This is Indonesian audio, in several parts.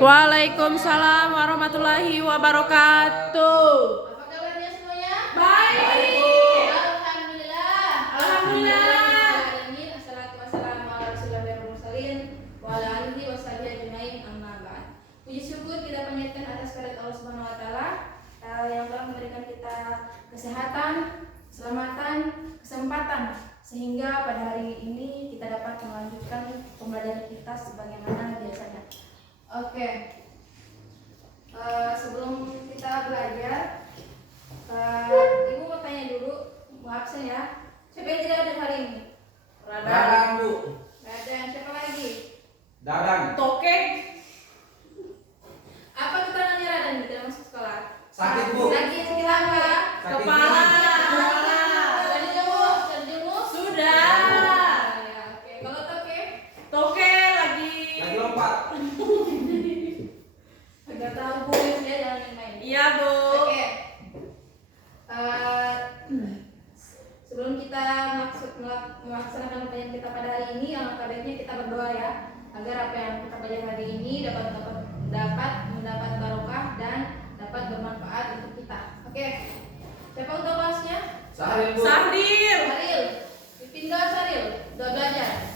Waalaikumsalam warahmatullahi wabarakatuh. Apa kabarnya semuanya? Baik. Alhamdulillah. Alhamdulillah. Assalatu wassalamu ala rasulillah wa ala alihi washabihi ajmain, amma ba'd. Puji syukur kita panjatkan atas kehadirat Allah Subhanahu wa taala yang telah memberikan kita kesehatan, keselamatan, kesempatan sehingga pada hari ini kita dapat melanjutkan pembelajaran kita sebagaimana biasanya. Oke. Sebelum kita belajar, Ibu mau tanya dulu, mau absen ya. Siapa yang tidak ada hari ini? Dadang, Bu. Dadang. Siapa lagi? Dadang. Tokek. Apa keterangannya Radan tidak masuk sekolah? Sakit, Bu. Sakit apa? Sakit Kepala. Sudah dijemur? Sudah dijemur? Sudah. Ya, oke. Kalau Tokek? Tokek lagi. Lagi lompat. Agak tahu Bu, ya jangan main-main. Iya, Bu. Oke. Sebelum kita melaksanakan pelajaran kita pada hari ini, alangkah baiknya kita berdoa ya, agar apa yang kita pelajari hari ini dapat mendapat barokah dan dapat bermanfaat untuk kita. Oke. Siapa untuk kelasnya? Sahril, Bu. Sahril. Saril. Dipindah Saril. Udah belajar.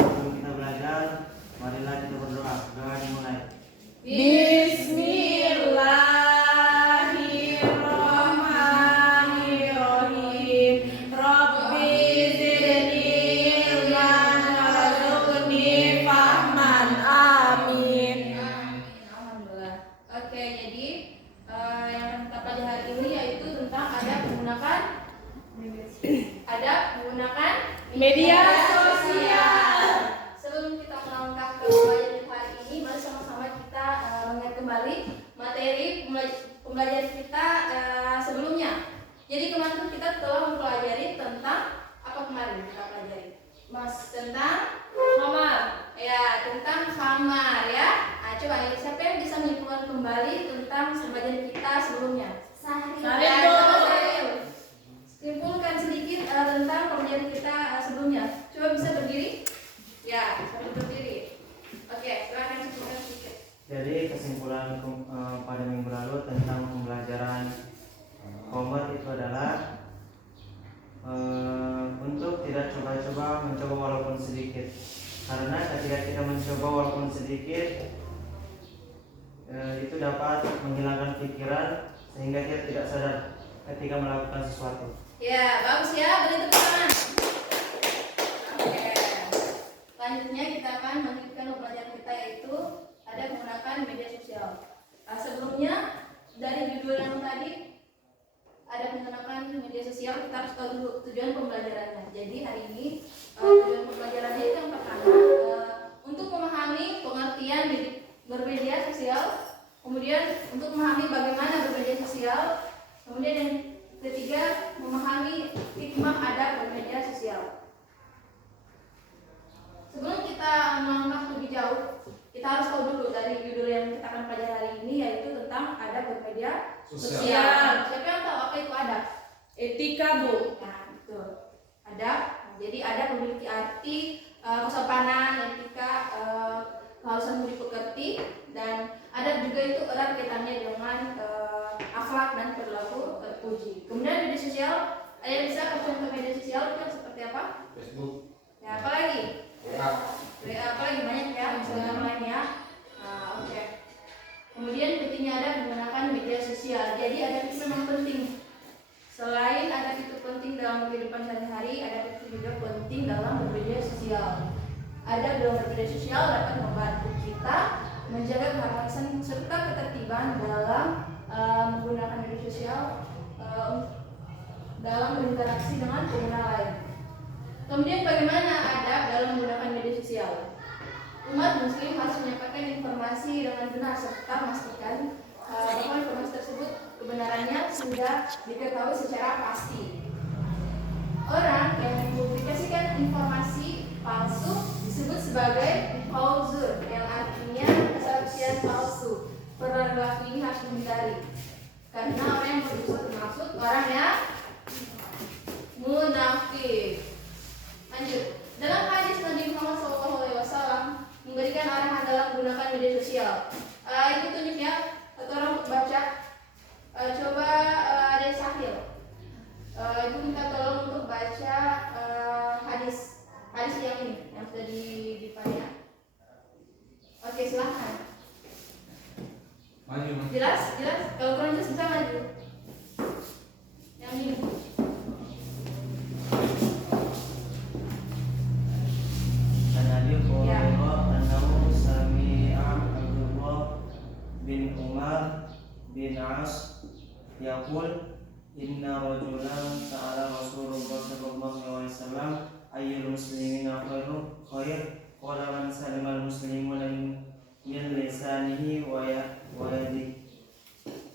Sebelum kita belajar, marilah kita berdoa. Doa dimulai. Bismillahirrahmanirrahim. Rabbi zidni ilman warzuqni fahman. Amin. Alhamdulillah. Oke, jadi yang kita pelajari hari ini yaitu tentang adab menggunakan Media sosial. Sebelum kita melangkah ke pelajaran hari ini, mari sama-sama kita mengingat kembali materi pembelajaran kita sebelumnya. Jadi kemarin kita telah mempelajari tentang apa kemarin kita pelajari? Tentang Mama. ya, tentang khamar ya. Nah, coba nih, siapa yang bisa menyimpulkan kembali tentang pembelajaran kita sebelumnya? Saril. Saril. Simpulkan sedikit tentang pembelajaran kita sebelumnya. Coba bisa berdiri? Ya, sambil berdiri. Oke, silakan simpulkan sedikit. Jadi kesimpulan pada minggu lalu tentang pembelajaran homework itu adalah untuk tidak mencoba walaupun sedikit. Karena ketika kita mencoba walaupun sedikit, itu dapat menghilangkan pikiran sehingga kita tidak sadar ketika melakukan sesuatu. Ya, bagus ya, beri tepuk tangan. Oke. Selanjutnya kita akan melanjutkan pembelajaran kita yaitu ada menggunakan media sosial. Sebelumnya dari judul yang tadi ada menggunakan media sosial, kita harus tahu dulu tujuan pembelajarannya. Jadi hari ini tujuan pembelajarannya itu yang pertama untuk memahami pengertian bermedia sosial, kemudian untuk memahami bagaimana bermedia sosial, kemudian yang ketiga memahami hikmah adab bermedia sosial. Sebelum kita melangkah lebih jauh, kita harus tahu dulu dari judul yang kita akan pelajari hari ini yaitu tentang adab bermedia sosial. Siapa yang tahu apa itu adab? Etika, Bu. Nah, betul. Adab. Jadi adab memiliki arti kesopanan, etika, keharusan budi pekerti, dan adab juga itu erat kaitannya dengan akhlak dan perilaku terpuji. Kemudian media sosial, ada yang bisa contoh media sosial itu yang seperti apa? Facebook. Ya, apa lagi? WA. Apa lagi banyak ya, misalnya lainnya. Nah, oke. Kemudian pentingnya ada menggunakan media sosial. Jadi adab itu memang penting. Selain adab itu penting dalam kehidupan sehari-hari, adab itu juga penting dalam bermedia sosial. Adab dalam bermedia sosial dapat membantu kita menjaga keharmonisan serta ketertiban dalam menggunakan media sosial dalam berinteraksi dengan pengguna lain. Kemudian bagaimana adab dalam menggunakan media sosial? Umat muslim harus menyampaikan informasi dengan benar serta memastikan bahwa informasi tersebut kebenarannya sudah diketahui secara pasti. Orang yang mempublikasikan informasi palsu disebut sebagai pauzur, yang artinya kesaksian palsu. Perilaku ini harus dihindari karena orang yang berdosa termasuk orang yang munafik. Lanjut. Dalam hadis Nabi Muhammad SAW memberikan memberikan arahan dalam menggunakan media sosial. Ini tunjuk ya, satu orang untuk baca. Coba dari Sahil. Ibu minta tolong untuk baca hadis yang ini yang sudah dipanggil. Oke, silahkan. Maju, maju. Jelas? Kalau kurang jelas bisa maju. Yang ini. An Abi Ya. Hurairah annahu sami'a Abdullah bin Umar bin As yaqul inna rajulan sa'ala Rasulullah sallallahu alaihi wasallam ayyul muslimina khair qala man salima al-muslimuna min lisanihi wa yadihi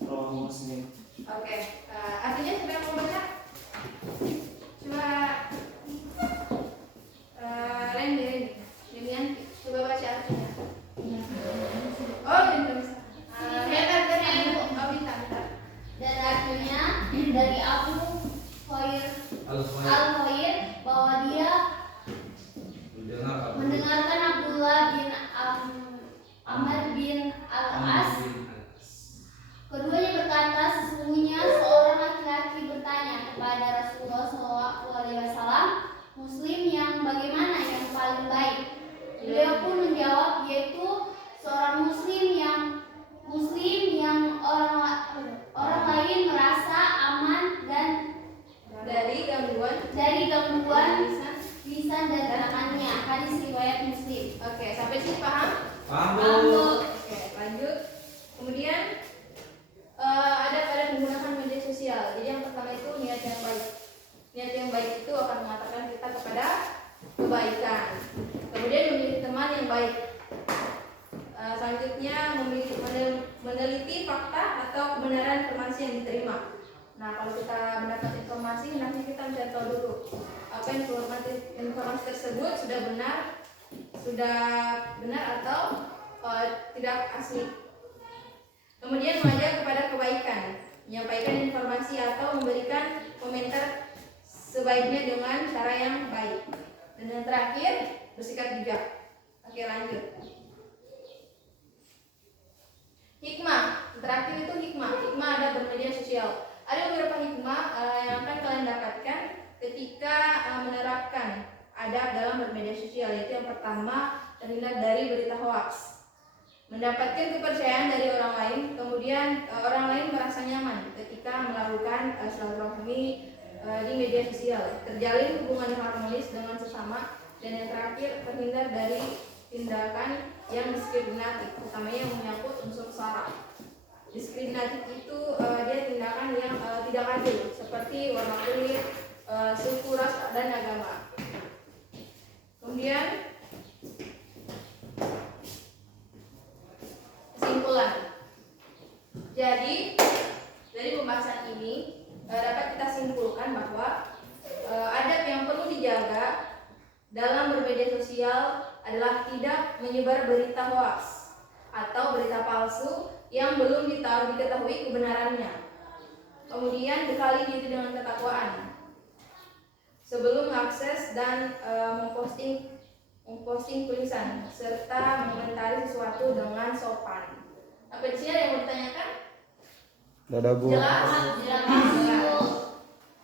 rawahu Muslim. Oke, artinya siapa yang mau baca? Coba Randy, coba baca artinya. Oh, ini bisa. Bentar. Dan artinya dari Abu Halo semuanya. Al-Khair bahwa dia Dengar apa? mendengarkan Abdullah bin Amr bin Al-As. Keduanya berkata, sesungguhnya seorang laki-laki bertanya kepada Rasulullah SAW, Muslim yang bagaimana yang paling baik? Beliau pun menjawab, yaitu seorang Muslim yang orang lain merasa aman dan Dari gangguan lisan dan tangannya. Hadis riwayat Muslim. Oke, sampai sini paham? Paham, Paham, Bu. Bu. Oke, lanjut. Kemudian ada pada menggunakan media sosial. Jadi yang pertama itu niat yang baik. Niat yang baik itu akan mengantarkan kita kepada kebaikan. Kemudian memilih teman yang baik. Selanjutnya meneliti fakta atau kebenaran informasi yang diterima. Nah, kalau kita mendapat informasi, hendaknya kita mencari tahu dulu apa informasi tersebut sudah benar atau tidak asli. Kemudian mengajak kepada kebaikan, menyampaikan informasi atau memberikan komentar sebaiknya dengan cara yang baik. Dan yang terakhir, bersikap bijak. Oke, lanjut. Hikmah, terakhir itu hikmah. Hikmah ada bermedia sosial. Ada beberapa hikmah yang akan kalian dapatkan ketika menerapkan adab dalam bermedia sosial. Yaitu yang pertama, terhindar dari berita hoaks, mendapatkan kepercayaan dari orang lain, kemudian orang lain merasa nyaman ketika melakukan silaturahmi di media sosial, terjalin hubungan yang harmonis dengan sesama, dan yang terakhir terhindar dari tindakan yang diskriminatif, utamanya yang menyangkut unsur sara. Diskriminatif itu dia tindakan yang tidak adil, seperti warna kulit, suku, ras, dan agama. Kemudian kesimpulan. Jadi dari pembahasan ini dapat kita simpulkan bahwa adab yang perlu dijaga dalam bermedia sosial adalah tidak menyebar berita hoaks atau berita palsu yang belum diketahui kebenarannya. Kemudian bekali diri dengan ketakwaan sebelum mengakses dan memposting tulisan serta mengomentari sesuatu dengan sopan. Apa di sini ada yang mau ditanyakan? Dadah, Bu. Jelas? Jelas.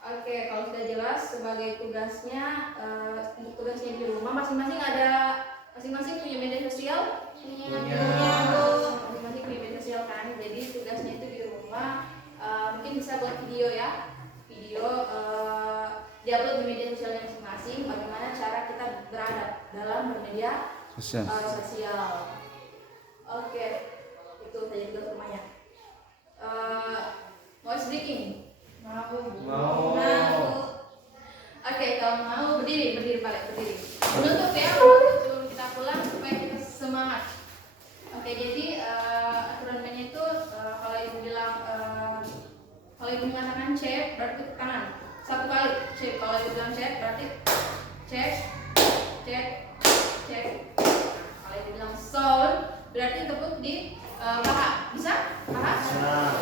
Oke, kalau sudah jelas sebagai tugasnya untuk tugasnya di rumah masing-masing punya media sosial? Punya. Masing-masing punya media sosial kan. Jadi tugasnya itu di rumah mungkin bisa buat video ya. Diupload di media sosialnya masing-masing, bagaimana cara kita beradab dalam bermedia sosial. Oke, itu saja tugas rumahnya. Voice breaking. Mau. Oke, kalau mau berdiri balik. Menutup ya, sebelum kita pulang supaya kita semangat. Oke, jadi aturan mainnya itu kalau ibu bilang kalau ibu mengatakan cek berarti ke kanan. Satu kali cek. Kalau ibu bilang cek berarti cek. Nah, kalau ibu bilang sound berarti tepuk di paha. Bisa? Paha?